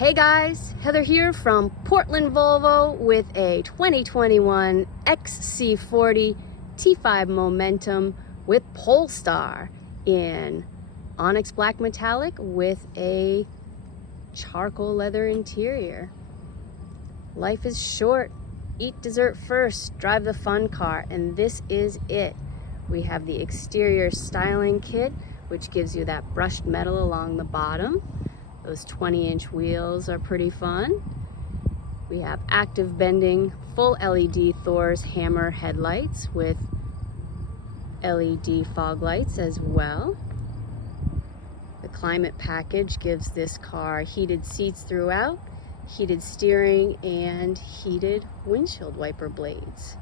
Hey guys, Heather here from Portland Volvo with a 2021 XC40 T5 Momentum with Polestar in onyx black metallic with a charcoal leather interior. Life is short. Eat dessert first, drive the fun car, and this is it. We have the exterior styling kit, which gives you that brushed metal along the bottom. Those 20-inch wheels are pretty fun. We have active bending, full LED Thor's hammer headlights with LED fog lights as well. The climate package gives this car heated seats throughout, heated steering, and heated windshield wiper blades.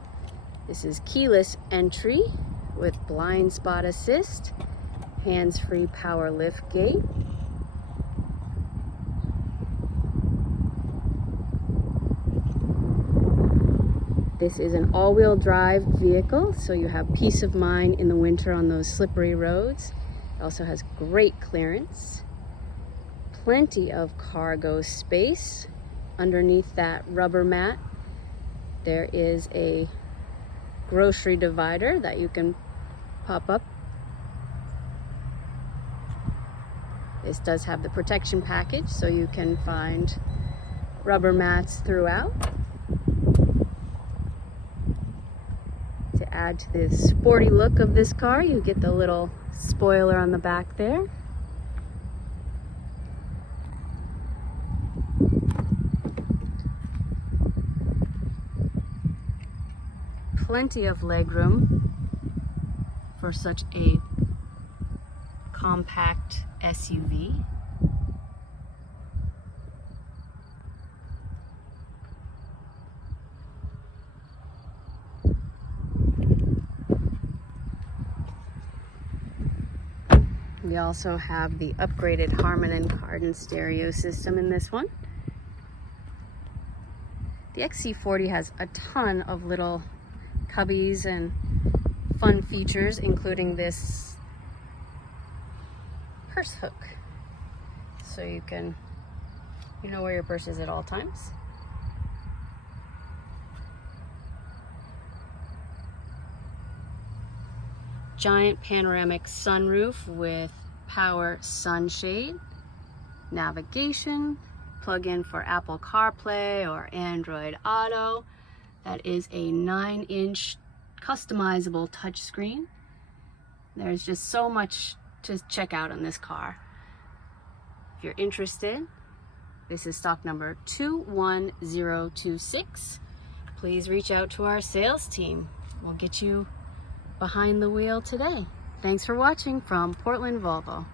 This is keyless entry with blind spot assist, hands-free power lift gate. This is an all-wheel drive vehicle, so you have peace of mind in the winter on those slippery roads. It also has great clearance, plenty of cargo space. Underneath that rubber mat, there is a grocery divider that you can pop up. This does have the protection package, so you can find rubber mats throughout. To add to the sporty look of this car, you get the little spoiler on the back there. Plenty of legroom for such a compact SUV. We also have the upgraded Harman and Kardon stereo system in this one. The XC40 has a ton of little cubbies and fun features, including this purse hook, so you know where your purse is at all times. Giant panoramic sunroof with power sunshade, navigation, plug in for Apple CarPlay or Android Auto. That is a 9-inch customizable touchscreen. There's just so much to check out on this car. If you're interested, this is stock number 21026. Please reach out to our sales team. We'll get you behind the wheel today. Thanks for watching from Portland Volvo.